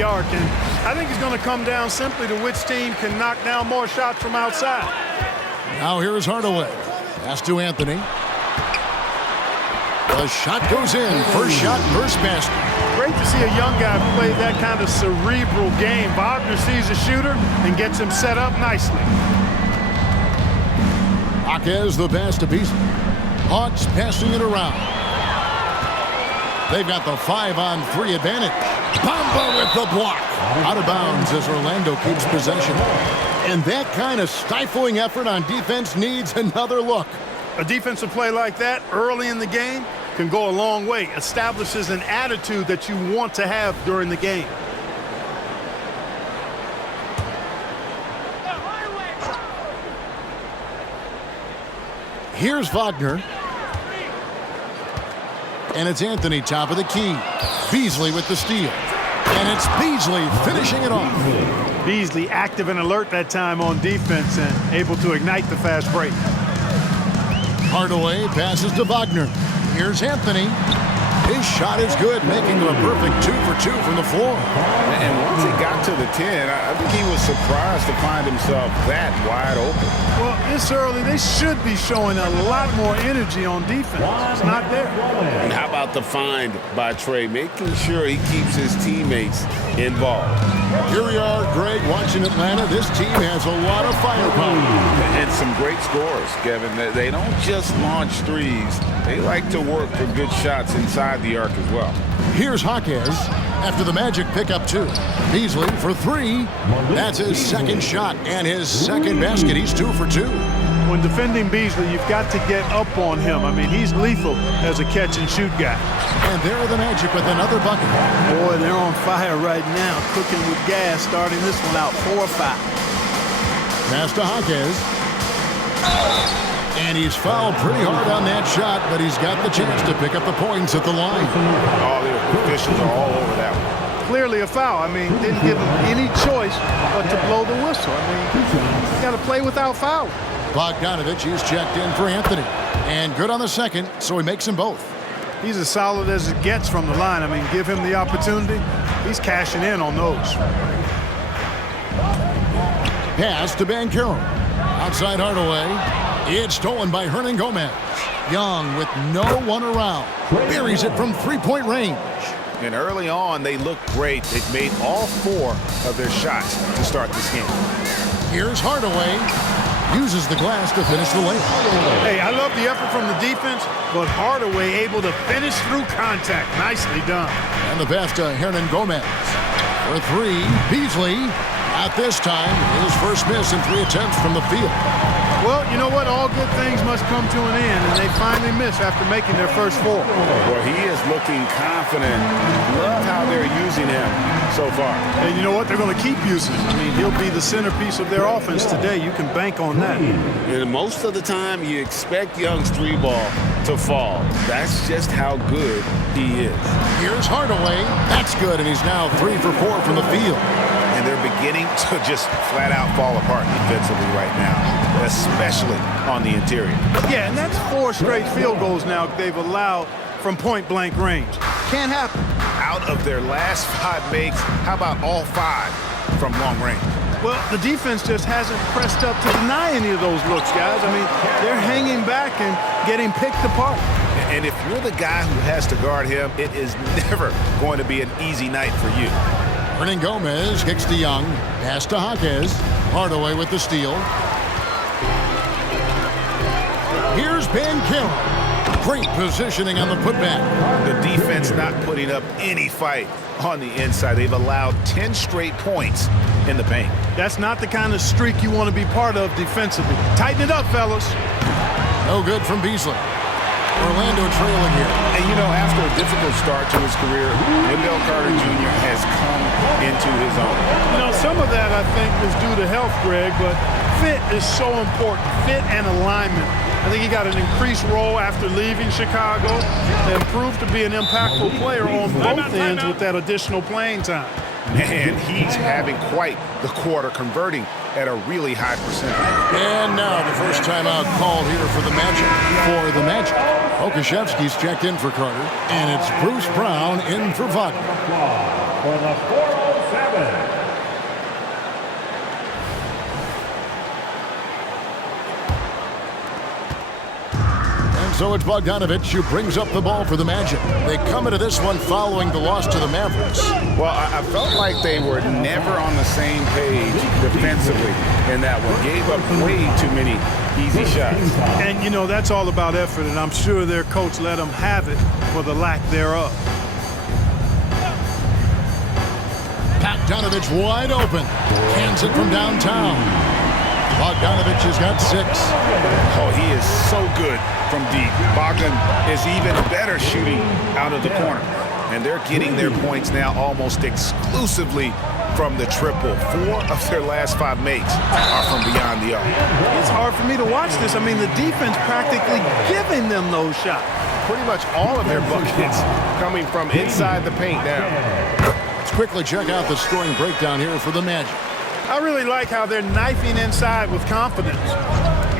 the arc, and I think it's going to come down simply to which team can knock down more shots from outside. Now here's Hardaway. Pass to Anthony. The shot goes in. First shot, first basket. Great to see a young guy play that kind of cerebral game. Wagner sees a shooter and gets him set up nicely. Jaquez the pass to Beasley. Hawks passing it around. They've got the 5-on-3 advantage. Bamba with the block. Out of bounds as Orlando keeps possession. And that kind of stifling effort on defense needs another look. A defensive play like that early in the game can go a long way. Establishes an attitude that you want to have during the game. Here's Wagner. And it's Anthony top of the key. Beasley with the steal. And it's Beasley finishing it off. Beasley active and alert that time on defense and able to ignite the fast break. Hardaway passes to Wagner. Here's Anthony. His shot is good, making a perfect 2 for 2 from the floor. And once he got to the 10, I think he was surprised to find himself that wide open. Well, this early, they should be showing a lot more energy on defense. It's not there. And how about the find by Trey, making sure he keeps his teammates involved. Here we are, Greg, watching Atlanta. This team has a lot of firepower. And some great scores, Kevin. They don't just launch threes. They like to work for good shots inside the arc as well. Here's Jaquez after the Magic pick up 2. Beasley for 3. That's his second shot and his second basket. He's 2 for 2. When defending Beasley, you've got to get up on him. I mean, he's lethal as a catch-and-shoot guy. And there are the Magic with another bucket. Boy, they're on fire right now, cooking with gas, starting this one out 4-5. Pass to Jaquez. And he's fouled pretty hard on that shot, but he's got the chance to pick up the points at the line. All the officials are all over that one. Clearly a foul. I mean, didn't give him any choice but to blow the whistle. I mean, you got to play without foul. Bogdanovich is checked in for Anthony. And good on the second, so he makes them both. He's as solid as it gets from the line. I mean, give him the opportunity. He's cashing in on those. Pass to Banchero. Outside Hardaway. It's stolen by Hernangomez. Young with no one around. Buries it from three-point range. And early on, they looked great. They've made all 4 of their shots to start this game. Here's Hardaway. Uses the glass to finish the layup. Hey, I love the effort from the defense, but Hardaway able to finish through contact. Nicely done. And the pass to Hernangomez. For 3, Beasley. At this time, his first miss in 3 attempts from the field. Well, you know what? All good things must come to an end, and they finally miss after making their first 4. Well, he is looking confident. Love how they're using him so far. And you know what? They're going to keep using him. I mean, he'll be the centerpiece of their offense today. You can bank on that. And most of the time, you expect Young's 3 ball to fall. That's just how good he is. Here's Hardaway. That's good, and he's now 3 for 4 from the field. And they're beginning to just flat out fall apart defensively right now, especially on the interior. Yeah, and that's 4 straight field goals now they've allowed from point-blank range. Can't happen. Out of their last 5 makes, how about all 5 from long range? Well, the defense just hasn't pressed up to deny any of those looks, guys. I mean, they're hanging back and getting picked apart. And if you're the guy who has to guard him, it is never going to be an easy night for you. Hernangomez kicks to Young. Pass to Jaquez. Hardaway with the steal. Here's Banchero. Great positioning on the putback. The defense not putting up any fight on the inside. They've allowed 10 straight points in the paint. That's not the kind of streak you want to be part of defensively. Tighten it up, fellas. No good from Beasley. Orlando trailing here. And you know, after a difficult start to his career, Wendell Carter Jr. has come into his own. You know, some of that I think was due to health, Greg, but fit is so important. Fit and alignment. I think he got an increased role after leaving Chicago and proved to be an impactful player on both ends with that additional playing time. And he's having quite the quarter, converting at a really high percentage. And now the first timeout called here for the Magic. Okashevsky's checked in for Carter, and it's Bruce Brown in for Wagner. For the 406 So it's Bogdanovich who brings up the ball for the Magic. They come into this one following the loss to the Mavericks. Well, I felt like they were never on the same page defensively in that one. Gave up way too many easy shots. And, you know, that's all about effort, and I'm sure their coach let them have it for the lack thereof. Bogdanovich wide open. Hands it from downtown. Bogdanovich has got 6. Oh, he is so good from deep. Bogdan is even better shooting out of the corner. And they're getting their points now almost exclusively from the triple. 4 of their last 5 makes are from beyond the arc. It's hard for me to watch this. I mean, the defense practically giving them those shots. Pretty much all of their buckets coming from inside the paint now. Let's quickly check out the scoring breakdown here for the Magic. I really like how they're knifing inside with confidence,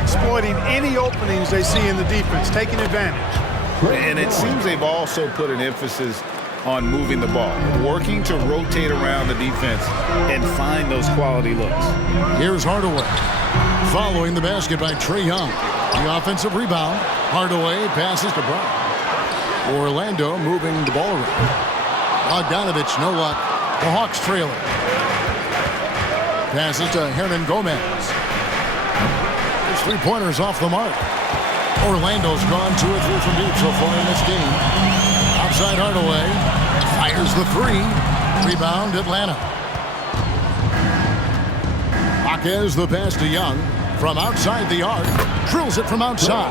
exploiting any openings they see in the defense, taking advantage. And it seems they've also put an emphasis on moving the ball, working to rotate around the defense and find those quality looks. Here's Hardaway. Following the basket by Trae Young. The offensive rebound. Hardaway passes to Brown. Orlando moving the ball around. Bogdanovich, no luck. The Hawks trailing. Passes to Hernan Gomez. His 3-pointers off the mark. Orlando's gone 2 or 3 from deep so far in this game. Outside Hardaway. Fires the 3. Rebound Atlanta. Jaquez the pass to Young. From outside the arc. Drills it from outside.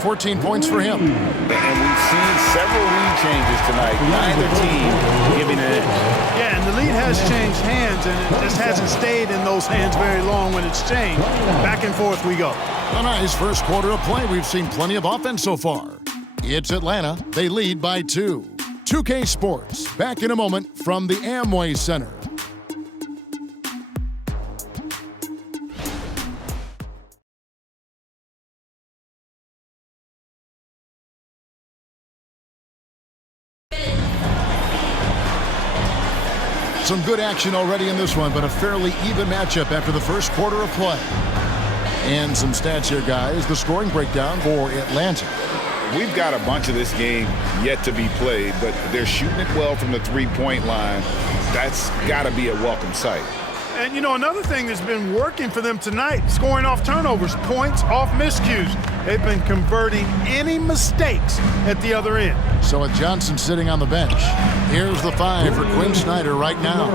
14 points for him. And we've seen several lead changes tonight. Neither team giving it in. Yeah, and the lead has changed hands, and it just hasn't stayed in those hands very long when it's changed. Back and forth we go. A nice first quarter of play. We've seen plenty of offense so far. It's Atlanta. They lead by 2. 2K Sports. Back in a moment from the Amway Center. Some good action already in this one, but a fairly even matchup after the first quarter of play. And some stats here, guys. The scoring breakdown for Atlanta. We've got a bunch of this game yet to be played, but they're shooting it well from the 3-point line. That's got to be a welcome sight. And, you know, another thing that's been working for them tonight, scoring off turnovers, points off miscues. They've been converting any mistakes at the other end. So with Johnson sitting on the bench, here's the 5 for Quinn Snyder right now.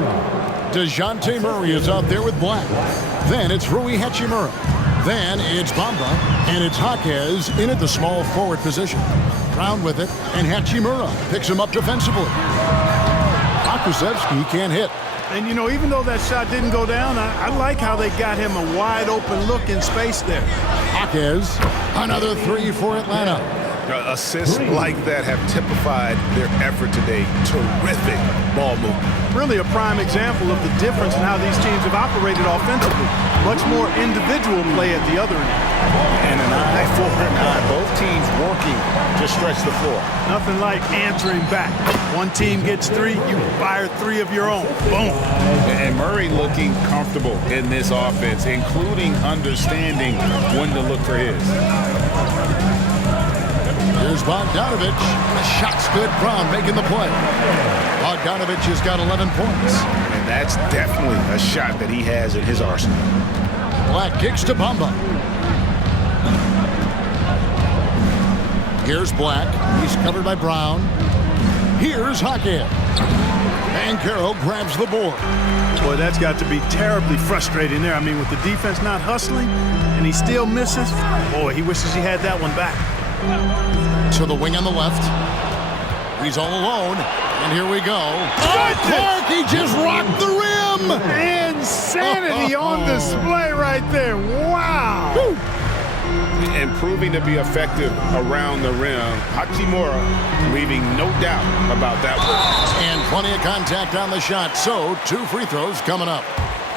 DeJounte Murray is out there with Black. Then it's Rui Hachimura. Then it's Bamba, and it's Jaquez in at the small forward position. Brown with it, and Hachimura picks him up defensively. Pokusevski can't hit. And, you know, even though that shot didn't go down, I like how they got him a wide-open look in space there. Jaquez, another 3 for Atlanta. Assists like that have typified their effort today. Terrific ball movement. Really a prime example of the difference in how these teams have operated offensively. Much more individual play at the other end. And an eye for an eye. Both teams working to stretch the floor. Nothing like answering back. One team gets 3, you fire 3 of your own. Boom. And Murray looking comfortable in this offense, including understanding when to look for his. Here's Bogdanovich. The shot's good. Brown making the play. Bogdanovich has got 11 points. And that's definitely a shot that he has in his arsenal. Black kicks to Bamba. Here's Black. He's covered by Brown. Here's Jaquez. Banchero grabs the board. Boy, that's got to be terribly frustrating there. I mean, with the defense not hustling and he still misses, boy, he wishes he had that one back. To the wing on the left. He's all alone. And here we go. Clark, he just rocked the rim. Insanity on display right there. Wow. Woo. And proving to be effective around the rim. Hachimura leaving no doubt about that one. And plenty of contact on the shot. So 2 free throws coming up.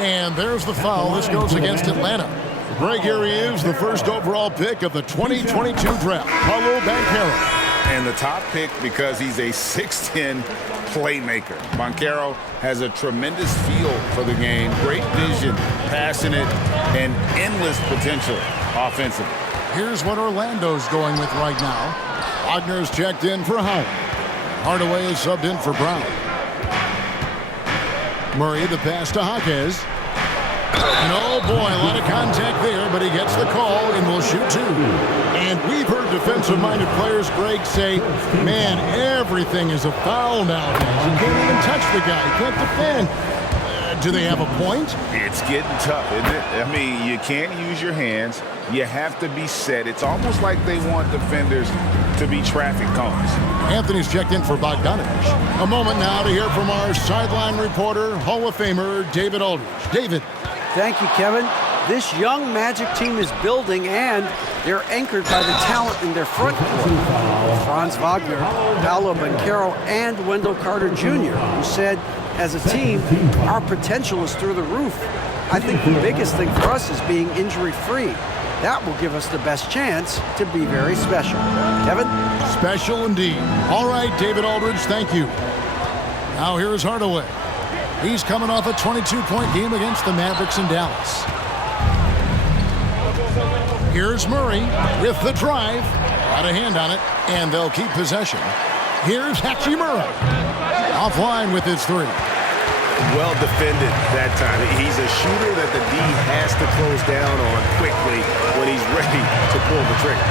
And there's the foul. This goes against Atlanta. Greg, here he is, the first overall pick of the 2022 draft, Paolo Banchero. And the top pick because he's a 6'10 playmaker. Banchero has a tremendous feel for the game, great vision, passionate, and endless potential offensively. Here's what Orlando's going with right now. Wagner's checked in for Howard. Hardaway is subbed in for Brown. Murray, the pass to Jaquez. And oh boy, a lot of contact there, but he gets the call and will shoot two. And we've heard defensive-minded players, Greg, say, man, everything is a foul nowadays. You can't even touch the guy. You can't defend. Do they have a point? It's getting tough, isn't it? I mean, you can't use your hands. You have to be set. It's almost like they want defenders to be traffic cones. Anthony's checked in for Bogdanovich. A moment now to hear from our sideline reporter, Hall of Famer David Aldridge. David. Thank you, Kevin. This young Magic team is building, and they're anchored by the talent in their front court. Franz Wagner, Paolo Banchero, and Wendell Carter Jr., who said, as a team, our potential is through the roof. I think the biggest thing for us is being injury-free. That will give us the best chance to be very special. Kevin? Special indeed. All right, David Aldridge, thank you. Now here is Hardaway. He's coming off a 22-point game against the Mavericks in Dallas. Here's Murray with the drive. Got a hand on it, and they'll keep possession. Here's Hachimura. Offline with his three. Well defended that time. He's a shooter that the D has to close down on quickly when he's ready to pull the trigger.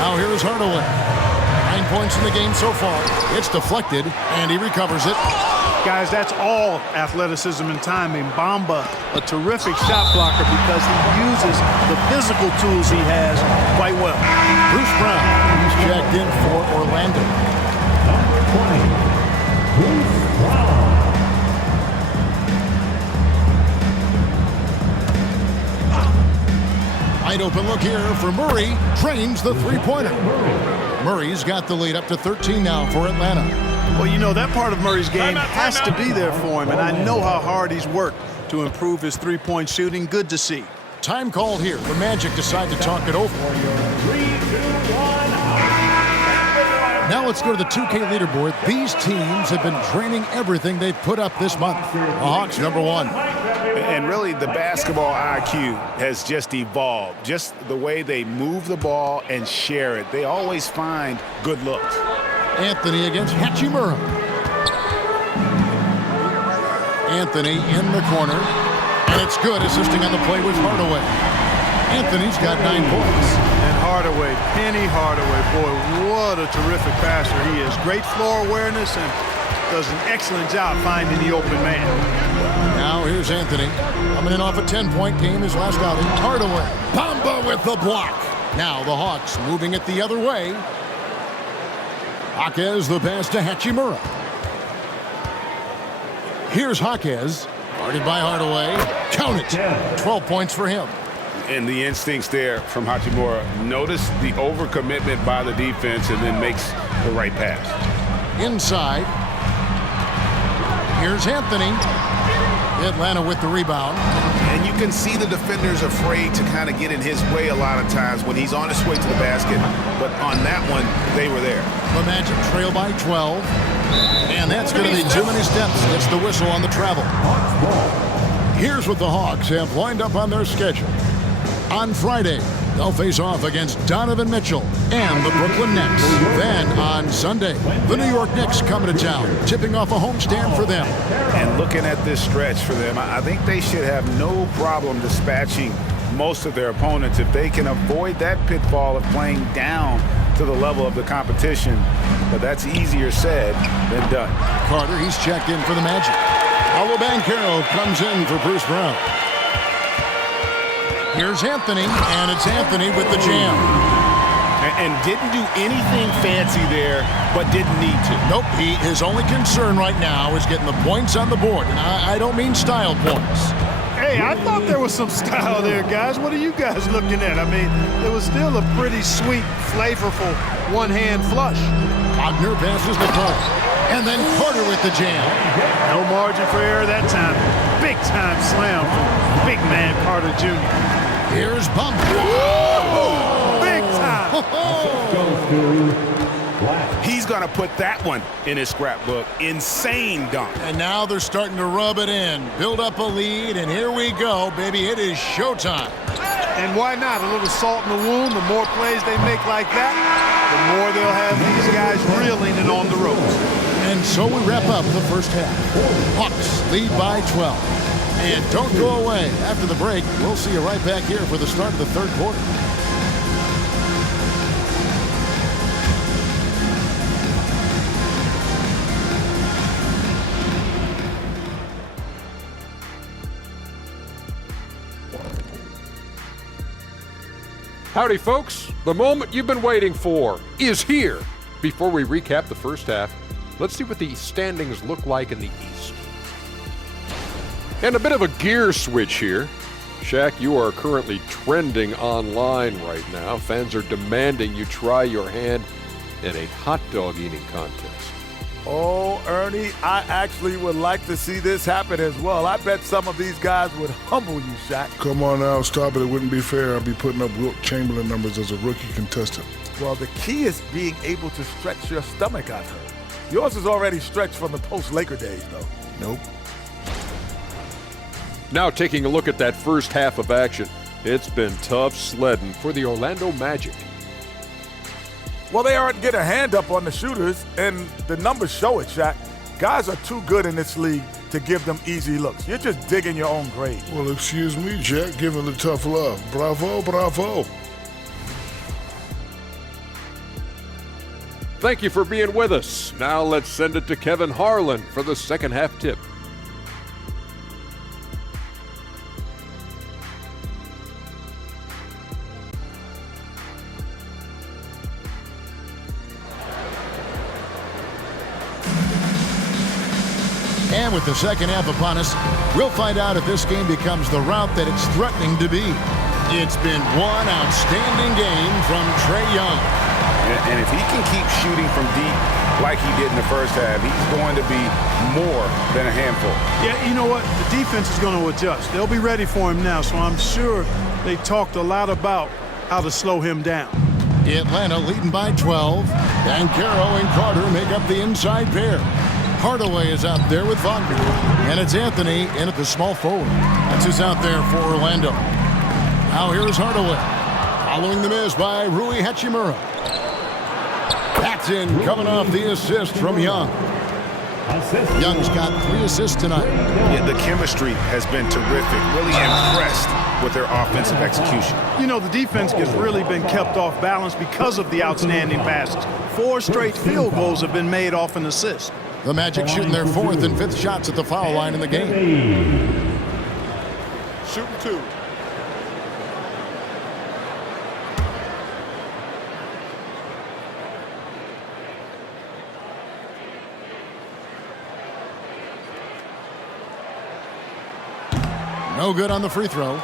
Now here is Hardaway. 9 points in the game so far. It's deflected, and he recovers it. Guys, that's all athleticism and timing. Bamba, a terrific shot blocker because he uses the physical tools he has quite well. Bruce Brown, he's checked in for Orlando. Number 20, Bruce Brown. Wide open look here for Murray. Drains the three-pointer. Murray's got the lead up to 13 now for Atlanta. Well, you know, that part of Murray's game has to be there for him, and I know how hard he's worked to improve his three-point shooting. Good to see. Time called here. The Magic decide to talk it over. Now let's go to the 2K leaderboard. These teams have been draining everything they've put up this month. The Hawks, number one. And really, the basketball IQ has just evolved. Just the way they move the ball and share it. They always find good looks. Anthony against Hachimura. Anthony in the corner. And it's good, assisting on the play with Hardaway. Anthony's got 9 points. And Hardaway, Penny Hardaway, boy, what a terrific passer he is. Great floor awareness and does an excellent job finding the open man. Now here's Anthony. Coming in off a 10-point game his last outing. Hardaway. Bamba with the block. Now the Hawks moving it the other way. Jaquez, the pass to Hachimura. Here's Jaquez. Guarded by Hardaway. Count it. 12 points for him. And the instincts there from Hachimura. Notice the overcommitment by the defense and then makes the right pass. Inside. Here's Anthony. Atlanta with the rebound. And you can see the defenders afraid to kind of get in his way a lot of times when he's on his way to the basket. But on that one, they were there. The Magic trail by 12. And that's going to be too many steps. Gets the whistle on the travel. Here's what the Hawks have lined up on their schedule. On Friday, they'll face off against Donovan Mitchell and the Brooklyn Nets. Then on Sunday, the New York Knicks coming to town, tipping off a homestand for them. And looking at this stretch for them, I think they should have no problem dispatching most of their opponents if they can avoid that pitfall of playing down to the level of the competition. But that's easier said than done. Carter, he's checked in for the Magic. Paolo Banchero comes in for Bruce Brown. Here's Anthony, and it's Anthony with the jam. And didn't do anything fancy there, but didn't need to. Nope, his only concern right now is getting the points on the board. And I don't mean style points. Hey, I thought there was some style there, guys. What are you guys looking at? I mean, it was still a pretty sweet, flavorful one-hand flush. Wagner passes the ball. And then Carter with the jam. No margin for error that time. Big-time slam from big man Carter Jr. Here's Bump. Big time. He's going to put that one in his scrapbook. Insane dunk. And now they're starting to rub it in. Build up a lead, and here we go, baby. It is showtime. And why not? A little salt in the wound. The more plays they make like that, the more they'll have these guys reeling and on the ropes. And so we wrap up the first half. Hawks lead by 12. And don't go away. After the break, we'll see you right back here for the start of the third quarter. Howdy, folks. The moment you've been waiting for is here. Before we recap the first half, let's see what the standings look like in the East. And a bit of a gear switch here. Shaq, you are currently trending online right now. Fans are demanding you try your hand in a hot dog eating contest. Oh, Ernie, I actually would like to see this happen as well. I bet some of these guys would humble you, Shaq. Come on now, stop it. It wouldn't be fair. I'd be putting up Wilt Chamberlain numbers as a rookie contestant. Well, the key is being able to stretch your stomach, I've heard. Yours is already stretched from the post-Laker days, though. Nope. Now taking a look at that first half of action, it's been tough sledding for the Orlando Magic. Well, they aren't getting a hand up on the shooters, and the numbers show it, Shaq. Guys are too good in this league to give them easy looks. You're just digging your own grave. Well, excuse me, Jack, giving the tough love. Bravo, bravo. Thank you for being with us. Now let's send it to Kevin Harlan for the second half tip. And with the second half upon us, we'll find out if this game becomes the route that it's threatening to be. It's been one outstanding game from Trae Young. And if he can keep shooting from deep like he did in the first half, he's going to be more than a handful. Yeah, you know what? The defense is going to adjust. They'll be ready for him now, so I'm sure they talked a lot about how to slow him down. Atlanta leading by 12. And Caro and Carter make up the inside pair. Hardaway is out there with Wagner. And it's Anthony in at the small forward. That's who's out there for Orlando. Now here's Hardaway. Following the miss by Rui Hachimura. Paxson coming off the assist from Young. Young's got 3 assists tonight. Yeah, the chemistry has been terrific. Really impressed with their offensive execution. You know, the defense has really been kept off balance because of the outstanding passes. 4 straight field goals have been made off an assist. The Magic shooting their 4th and 5th shots at the foul line in the game. Shooting 2. No good on the free throw.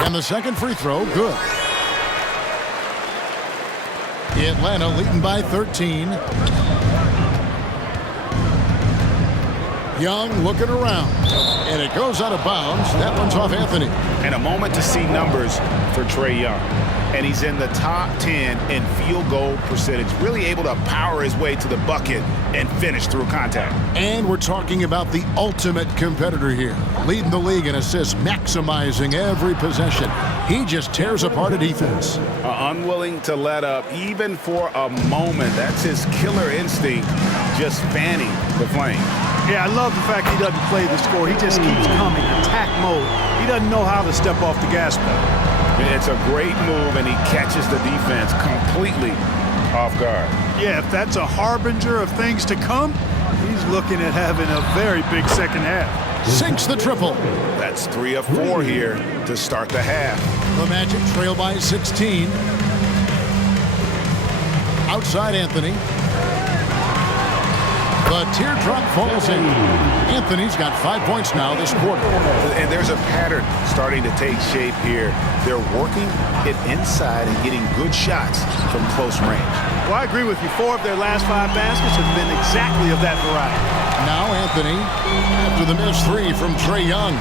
And the second free throw, good. Atlanta leading by 13. Young looking around. And it goes out of bounds. That one's off Anthony. And a moment to see numbers for Trae Young. And he's in the top 10 in field goal percentage. Really able to power his way to the bucket and finish through contact. And we're talking about the ultimate competitor here. Leading the league in assists, maximizing every possession. He just tears apart a defense. Unwilling to let up even for a moment. That's his killer instinct, just fanning the flame. Yeah, I love the fact he doesn't play the score. He just keeps coming, attack mode. He doesn't know how to step off the gas pedal. It's a great move, and he catches the defense completely off guard. Yeah, if that's a harbinger of things to come, he's looking at having a very big second half. Sinks the triple. That's 3 of 4 here to start the half. The Magic trail by 16. Outside Anthony. The teardrop falls in. Anthony's got 5 points now this quarter. And there's a pattern starting to take shape here. They're working it inside and getting good shots from close range. Well, I agree with you. 4 of their last 5 baskets have been exactly of that variety. Now Anthony, after the missed 3 from Trae Young.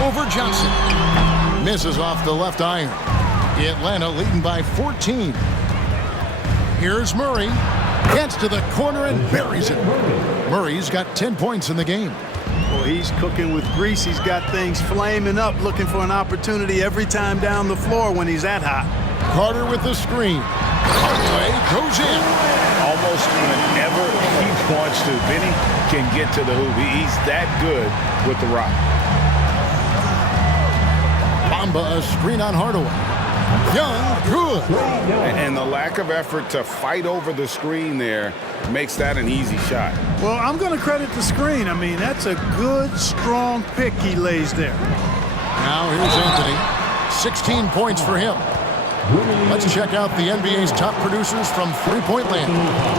Over Johnson. Misses off the left iron. Atlanta leading by 14. Here's Murray. Gets to the corner and buries it. Murray's got 10 points in the game. Well, he's cooking with grease. He's got things flaming up, looking for an opportunity every time down the floor when he's that hot. Carter with the screen. Hardaway goes in. Almost whenever he wants to, Vinny can get to the hoop. He's that good with the rock. Bamba a screen on Hardaway. Young, good. And the lack of effort to fight over the screen there makes that an easy shot. Well, I'm going to credit the screen. I mean, that's a good, strong pick he lays there. Now here's Anthony. 16 points for him. Let's check out the NBA's top producers from three-point land.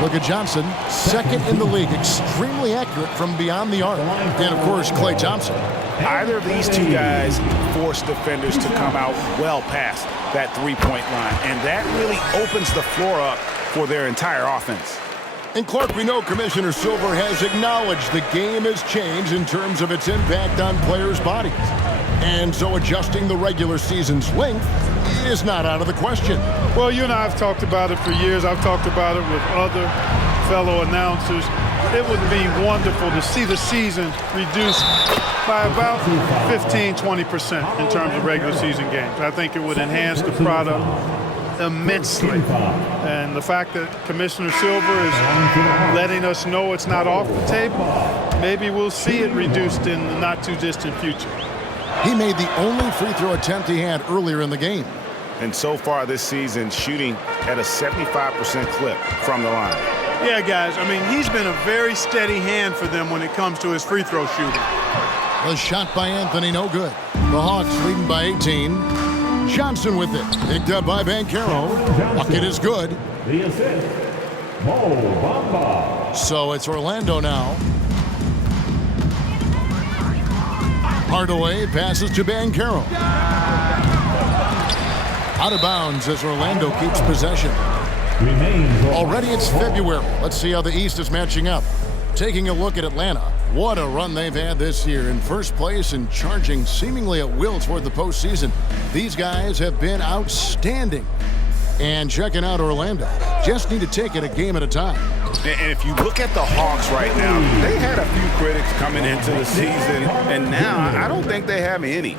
Look at Johnson, second in the league, extremely accurate from beyond the arc. And, of course, Klay Thompson. Either of these two guys force defenders to come out well past that three-point line, and that really opens the floor up for their entire offense. And, Clark, we know Commissioner Silver has acknowledged the game has changed in terms of its impact on players' bodies. And so adjusting the regular season's length is not out of the question. Well, you and I have talked about it for years. I've talked about it with other fellow announcers. It would be wonderful to see the season reduced by about 15-20% in terms of regular season games. I think it would enhance the product immensely. And the fact that Commissioner Silver is letting us know it's not off the table, maybe we'll see it reduced in the not-too-distant future. He made the only free throw attempt he had earlier in the game. And so far this season, shooting at a 75% clip from the line. Yeah, guys, I mean, he's been a very steady hand for them when it comes to his free throw shooting. The shot by Anthony, no good. The Hawks leading by 18. Johnson with it. Picked up by Banchero. Bucket is good. The assist, Mo Bamba. So it's Orlando now. Hardaway passes to Banchero. Out of bounds as Orlando keeps possession. Already it's February. Let's see how the East is matching up. Taking a look at Atlanta. What a run they've had this year. In first place and charging seemingly at will toward the postseason. These guys have been outstanding. And checking out Orlando. Just need to take it a game at a time. And if you look at the Hawks right now, they had a few critics coming into the season, and now I don't think they have any.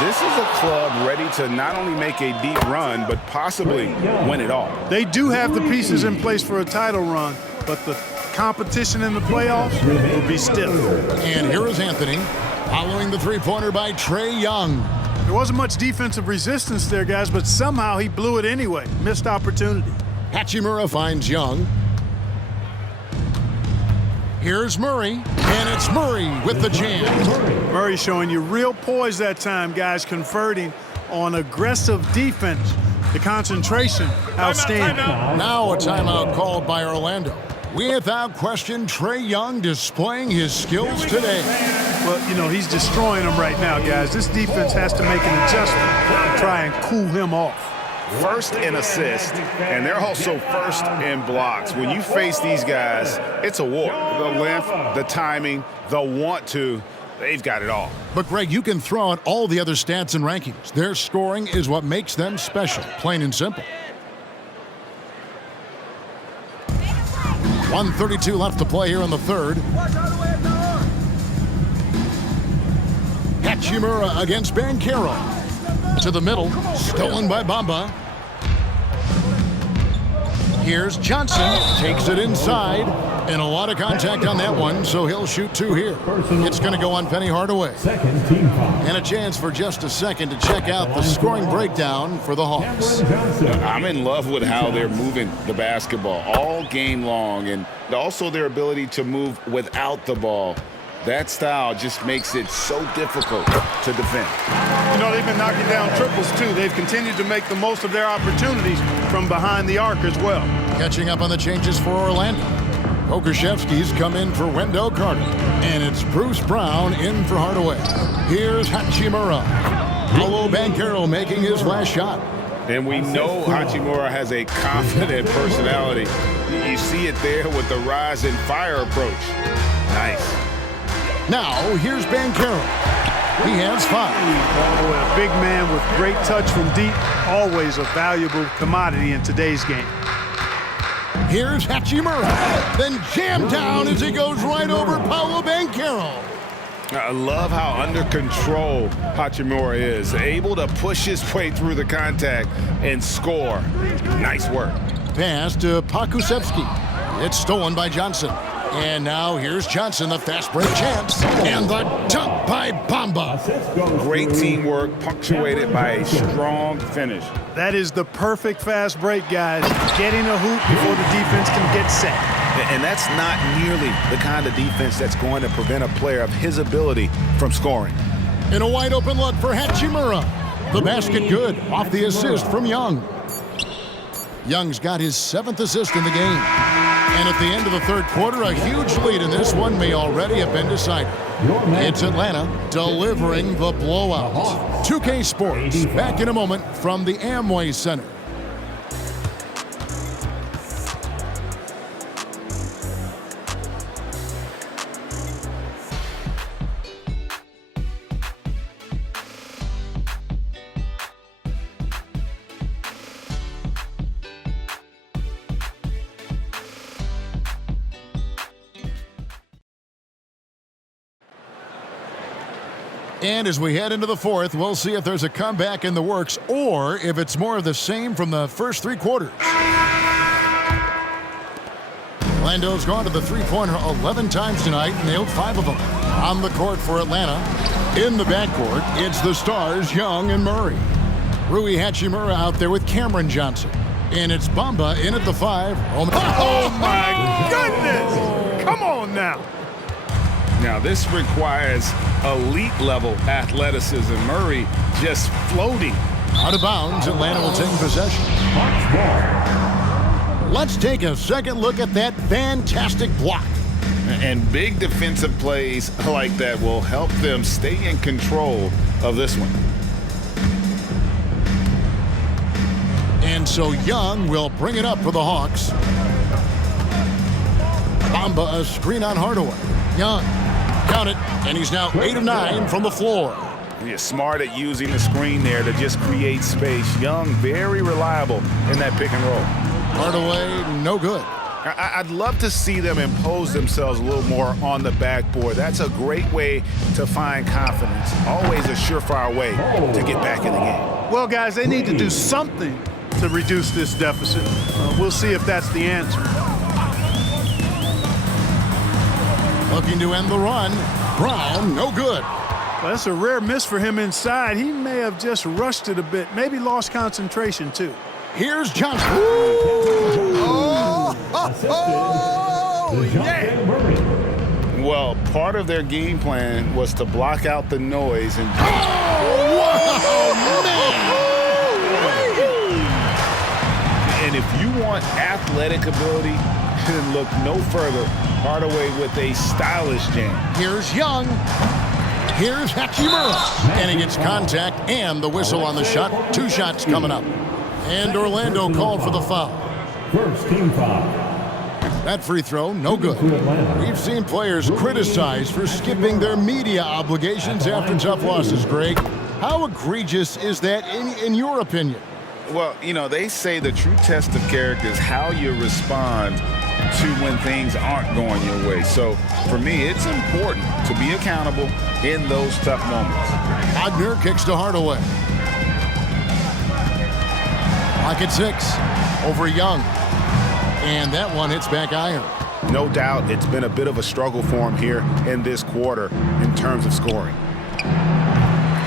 This is a club ready to not only make a deep run, but possibly win it all. They do have the pieces in place for a title run, but the competition in the playoffs will be stiff. And here is Anthony, following the three-pointer by Trae Young. There wasn't much defensive resistance there, guys, but somehow he blew it anyway. Missed opportunity. Hachimura finds Young. Here's Murray, and it's Murray with the jam. Murray showing you real poise that time, guys, converting on aggressive defense. The concentration, outstanding. Now a timeout called by Orlando. Without question, Trae Young displaying his skills today. Well, you know, he's destroying them right now, guys. This defense has to make an adjustment to try and cool him off. First in assists, and they're also first in blocks. When you face these guys, it's a war. The length, the timing, the want to, they've got it all. But, Greg, you can throw out all the other stats and rankings. Their scoring is what makes them special, plain and simple. 1:32 left to play here in the third. Hachimura against Banchero. To the middle, stolen by Bamba. Here's Johnson, takes it inside, and a lot of contact on that one, so he'll shoot two here. It's going to go on Penny Hardaway. Second team foul. And a chance for just a second to check out the scoring breakdown for the Hawks. I'm in love with how they're moving the basketball all game long, and also their ability to move without the ball. That style just makes it so difficult to defend. You know, they've been knocking down triples, too. They've continued to make the most of their opportunities from behind the arc as well. Catching up on the changes for Orlando. Pokuševski's come in for Wendell Carter. And it's Bruce Brown in for Hardaway. Here's Hachimura. Paolo Banchero making his last shot. And we know Hachimura has a confident personality. You see it there with the rise and fire approach. Nice. Now, here's Banchero. He has 5. Oh, a big man with great touch from deep, always a valuable commodity in today's game. Here's Hachimura. Then jammed down as he goes right over Paolo Banchero. I love how under control Hachimura is. Able to push his way through the contact and score. Nice work. Pass to Pakusevsky. It's stolen by Johnson. And now here's Johnson, the fast break chance. And the dunk by Bamba. Great teamwork punctuated by a strong finish. That is the perfect fast break, guys. Getting a hoop before the defense can get set. And that's not nearly the kind of defense that's going to prevent a player of his ability from scoring. And a wide open look for Hachimura. The basket good off the assist from Young. Young's got his 7th assist in the game. And at the end of the third quarter, a huge lead in this one may already have been decided. It's Atlanta delivering the blowout. 2K Sports, back in a moment from the Amway Center. And as we head into the fourth, we'll see if there's a comeback in the works or if it's more of the same from the first 3 quarters. Orlando's gone to the three-pointer 11 times tonight, nailed 5 of them. On the court for Atlanta. In the backcourt, it's the stars, Young and Murray. Rui Hachimura out there with Cameron Johnson. And it's Bamba in at the 5. Oh, my goodness! Come on now. Now, this requires elite-level athleticism. Murray just floating. Out of bounds, Atlanta will take possession. Let's take a second look at that fantastic block. And big defensive plays like that will help them stay in control of this one. And so Young will bring it up for the Hawks. Bamba, a screen on Hardaway. Young, count it, and he's now 8 of 9 from the floor. He's smart at using the screen there to just create space. Young, very reliable in that pick and roll. Hardaway, no good. I'd love to see them impose themselves a little more on the backboard. That's a great way to find confidence. Always a surefire way to get back in the game. Well, guys, they need to do something to reduce this deficit. We'll see if that's the answer. Looking to end the run. Brown, no good. Well, that's a rare miss for him inside. He may have just rushed it a bit, maybe lost concentration too. Here's Johnson. Yeah. Well, part of their game plan was to block out the noise and And if you want athletic ability, then look no further. Hardaway with a stylish jam. Here's Young. Here's Hachimura. And he gets contact and the whistle on the shot. 2 shots coming up. And Orlando called for the foul. First team foul. That free throw, no good. We've seen players criticized for skipping their media obligations after tough losses, Greg. How egregious is that in your opinion? Well, you know, they say the true test of character is how you respond to when things aren't going your way. So, for me, it's important to be accountable in those tough moments. Wagner kicks to Hardaway. Clock at 6 over Young. And that one hits back iron. No doubt it's been a bit of a struggle for him here in this quarter in terms of scoring.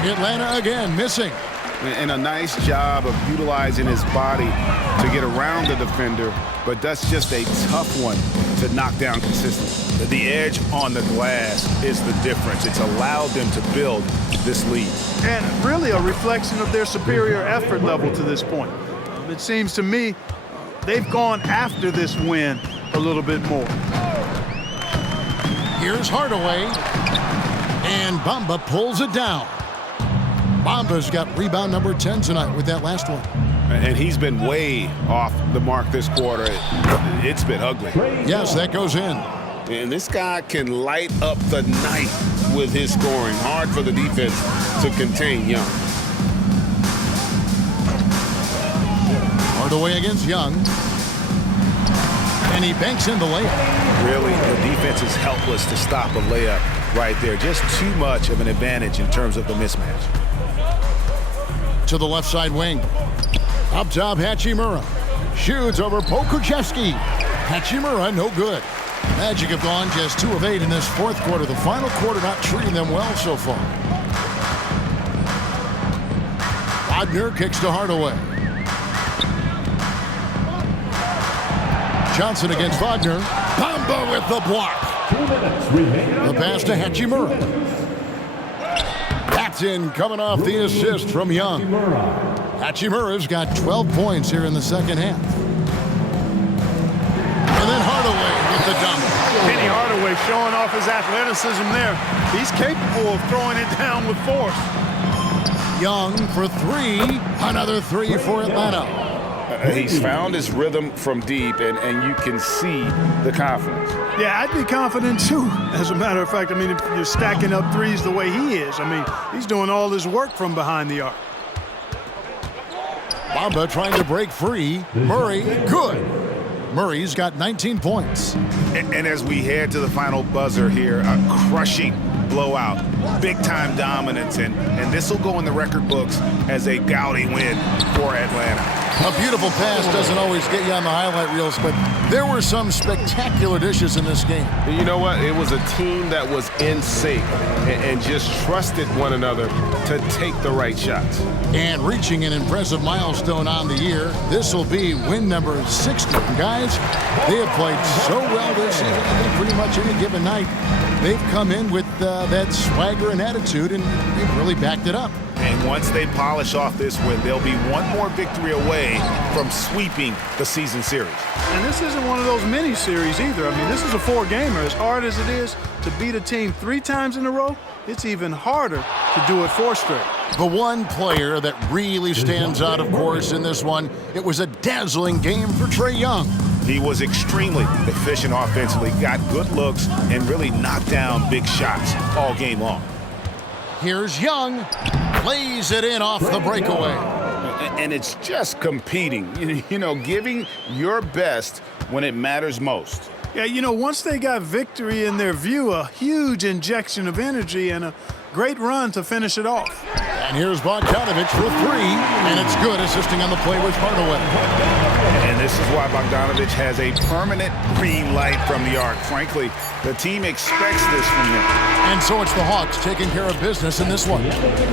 Atlanta again missing. And a nice job of utilizing his body to get around the defender, but that's just a tough one to knock down consistently. The edge on the glass is the difference. It's allowed them to build this lead. And really a reflection of their superior effort level to this point. It seems to me they've gone after this win a little bit more. Here's Hardaway. And Bamba pulls it down. Bamba's got rebound number 10 tonight with that last one. And he's been way off the mark this quarter. It's been ugly. Yes, that goes in. And this guy can light up the night with his scoring. Hard for the defense to contain Young. Hardaway against Young. And he banks in the layup. Really, the defense is helpless to stop a layup right there. Just too much of an advantage in terms of the mismatch. To the left side wing. Up top, Hachimura. Shoots over Pokuševski. Hachimura, no good. Magic have gone just 2 of 8 in this fourth quarter. The final quarter not treating them well so far. Wagner kicks to Hardaway. Johnson against Wagner. Bamba with the block. 2 minutes remaining. The pass to Hachimura. That's in, coming off the assist from Young. Hachimura's got 12 points here in the second half. And then Hardaway with the dunk. Penny Hardaway showing off his athleticism there. He's capable of throwing it down with force. Young for 3. Another 3 for Atlanta. He's found his rhythm from deep, and you can see the confidence. Yeah, I'd be confident too. As a matter of fact, I mean, if you're stacking up threes the way he is, I mean, he's doing all his work from behind the arc. Bamba trying to break free. Murray, good. Murray's got 19 points. And as we head to the final buzzer here, a crushing blowout, big-time dominance, and this will go in the record books as a gaudy win for Atlanta. A beautiful pass doesn't always get you on the highlight reels, but there were some spectacular dishes in this game. You know what? It was a team that was in sync and just trusted one another to take the right shots. And reaching an impressive milestone on the year, this will be win number 60. Guys, they have played so well this season. I think pretty much any given night, they've come in with that swagger and attitude, and they've really backed it up. And once they polish off this win, they'll be one more victory away from sweeping the season series. And this isn't one of those mini series either. I mean, this is a 4-gamer. As hard as it is to beat a team 3 times in a row, it's even harder to do it 4 straight. The one player that really stands out, of course, in this one, it was a dazzling game for Trae Young. He was extremely efficient offensively, got good looks, and really knocked down big shots all game long. Here's Young. Lays it in off the breakaway. And it's just competing, you know, giving your best when it matters most. Yeah, you know, once they got victory in their view, a huge injection of energy and a great run to finish it off. And here's Bogdanovic for 3, and it's good, assisting on the play with Hardaway. And this is why Bogdanovic has a permanent green light from the arc. Frankly, the team expects this from him. And so it's the Hawks taking care of business in this one.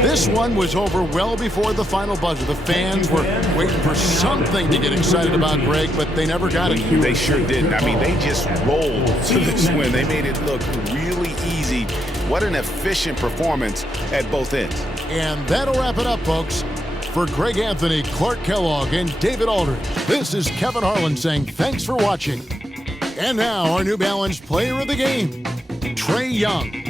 This one was over well before the final buzzer. The fans were waiting for something to get excited about, Greg, but they never got it. They sure didn't. I mean, they just rolled to this win. They made it look really easy. What an efficient performance at both ends. And that'll wrap it up, folks. For Greg Anthony, Clark Kellogg, and David Aldridge, this is Kevin Harlan saying thanks for watching. And now our New Balance player of the game, Trae Young.